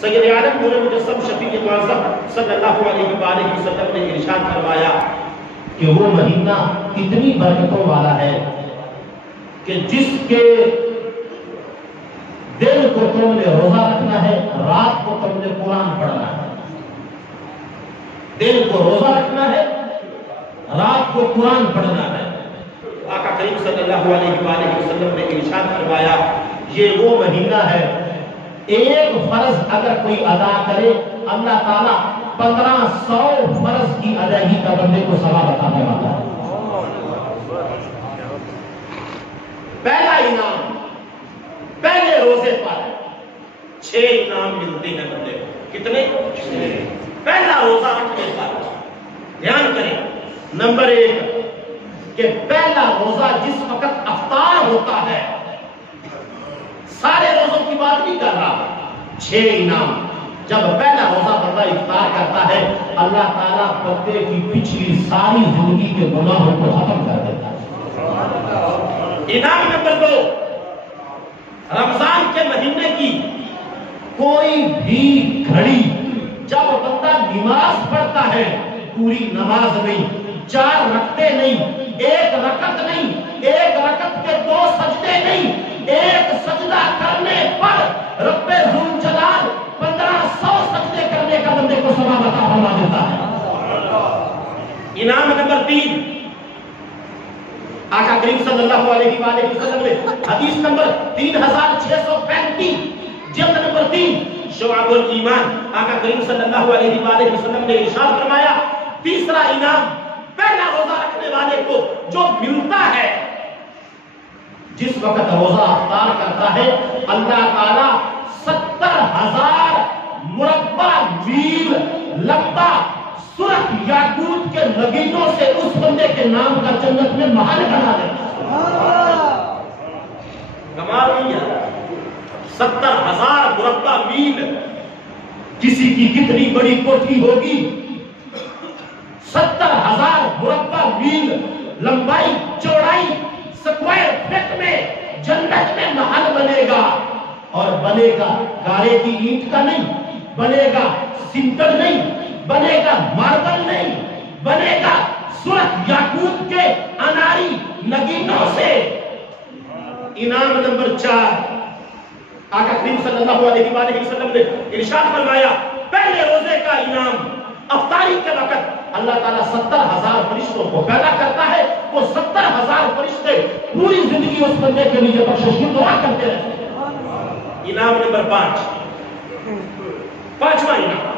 سید عالم نور مجسم شفیع معظم صلی اللہ علیہ وآلہ وسلم نے ارشاد فرمایا کہ وہ مہینہ اتنی برکتوں والا ہے کہ جس کے دن کو تم نے روزہ رکھنا ہے، رات کو تم نے قرآن پڑھنا ہے۔ دن کو روزہ رکھنا ہے، رات کو قرآن پڑھنا ہے۔ آقا کریم صلی اللہ علیہ وآلہ وسلم نے ارشاد فرمایا یہ وہ مہینہ ہے ایک فرض اگر کوئی ادا کرے اللہ تعالیٰ 1500 فرض کی ادائیگی کا بندے کو ثواب بتانے والا ہے۔ پہلا انعام پہلے روزے پر 6 انعام ملتے ہیں بندے کو۔ کتنے؟ 6۔ پہلا روزہ رکھنے پر دھیان کریں، نمبر 1 کہ پہلا روزہ جس وقت افطار ہوتا ہے، سارے روزوں کی بات نہیں کر رہا، 6 انعام۔ جب پہلا روزہ بندہ افطار کرتا ہے اللہ تعالیٰ بندے کی پچھلی ساری زندگی کے گناہوں کو ختم کر دیتا ہے۔ انعام نمبر 2 رمضان کے مہینے کی کوئی بھی گھڑی جب بندہ نماز پڑھتا ہے، پوری نماز نہیں، 4 رکعتیں نہیں، 1 رکعت نہیں، 1 رکعت کے 2 سجدے نہیں، 1 سجدہ کرنے پر رب ذوالجلال 1500 سجدے کرنے کا بندے کو ثواب عطا فرما دیتا ہے۔ انعام نمبر 3 آقا کریم صلی اللہ علیہ وآلہ وسلم نے حدیث نمبر 3635 جلد نمبر 3 شعب الایمان آقا کریم صلی اللہ علیہ وآلہ وسلم نے ارشاد فرمایا تیسرا انعام پہلا روزہ رکھنے والے کو جو ملتا ہے، جس وقت روزہ افطار کرتا ہے اللہ تعالیٰ 70,000 مربع میل لمبا سرخ یاقوت کے نگینوں سے اس بندے کے نام کا جنت میں محل بنا دیتا ہے۔ کمال نہیں ہے، 70,000 مربع میل کسی کی کتنی بڑی کوٹھی ہوگی، 70,000 مربع میل لمبائی چوڑائی سکوائر فٹ میں جنت میں محل بنے گا، اور بنے گا گارے کی اینٹ کا نہیں، بنے گا سمنٹ نہیں، بنے گا ماربل نہیں، بنے گا سرخ یاقوت کے اناری نگینوں سے۔ انعام نمبر 4 آقا کریم صلی اللہ علیہ وآلہ وسلم نے ارشاد فرمایا پہلے روزے کا انعام افطاری کے وقت اللہ تعالیٰ 70,000 فرشتوں کو پیدا کرتا ہے، وہ 70,000 فرشتے پوری زندگی اس بندے کے لیے بخشش کی دعا کرتے رہتے ہیں۔ انعام نمبر 5 پانچواں انعام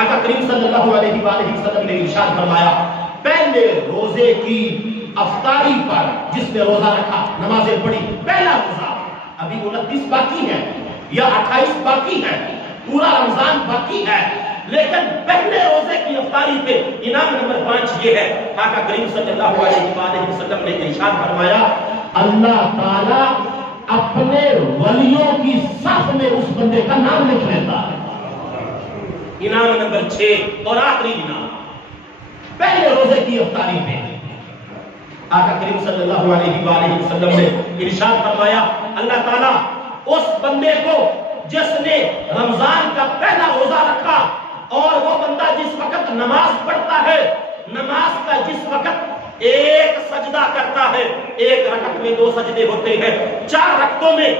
آقا کریم صلی اللہ علیہ وآلہ وسلم نے ارشاد فرمایا پہلے روزے کی افطاری پر جس نے روزہ رکھا، نمازیں پڑھی، پہلا روزہ، ابھی 29 باقی ہے یا 28 باقی ہے، پورا رمضان باقی ہے، لیکن پہلے روزے کی افطاری پہ انعام نمبر 5 یہ ہے، آقا کریم صلی اللہ علیہ وآلہ وسلم نے ارشاد فرمایا اللہ تعالیٰ اپنے ولیوں کی صف میں اس بندے کا نام لکھ لیتا ہے۔ انعام نمبر 6 اور آخری انعام پہلے روزے کی افطاری پہ آقا کریم صلی اللہ علیہ وآلہ وسلم نے ارشاد فرمایا اللہ تعالیٰ اس بندے کو جس نے رمضان کا پہلا روزہ رکھا اور وہ بندہ جس وقت نماز پڑھتا ہے، نماز کا جس وقت 1 سجدہ کرتا ہے، 1 رکعت میں 2 سجدے ہوتے ہیں، 4 رکعتوں میں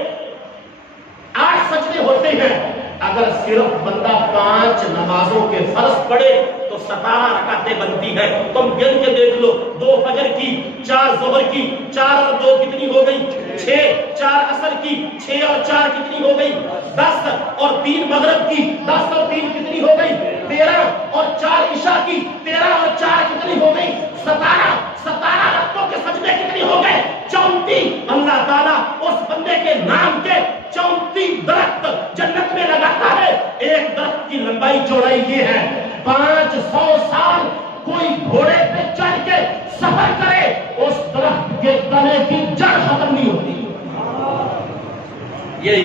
8 سجدے ہوتے ہیں، اگر صرف بندہ 5 نمازوں کے فرض پڑھے تو 17 رکعتیں بنتی ہیں۔ تم گن کے دیکھ لو، 2 فجر کی، 4 ظہر کی، 4 اور 2 کتنی ہو گئی؟ 6، 4 عصر کی، 6 اور 4 کتنی ہو گئی؟ 10 اور 3 مغرب کی، 10 اور 3 کتنی ہو گئی؟ 13 اور 4 عشاء کی، 13 اور 4 کتنی ہو گئی؟ 17 رکعتوں کے سجدے کتنی ہو گئے؟ 34۔ اللہ تعالیٰ اس بندے کے نام کے 34 درخت جنت میں لگاتا ہے۔ ایک درخت کی لمبائی چوڑائی یہ ہے، 500 سال کوئی گھوڑے پہ چڑھ کے سفر کرے اس درخت کے تنے کی جڑ ختم نہیں ہوتی۔ یہ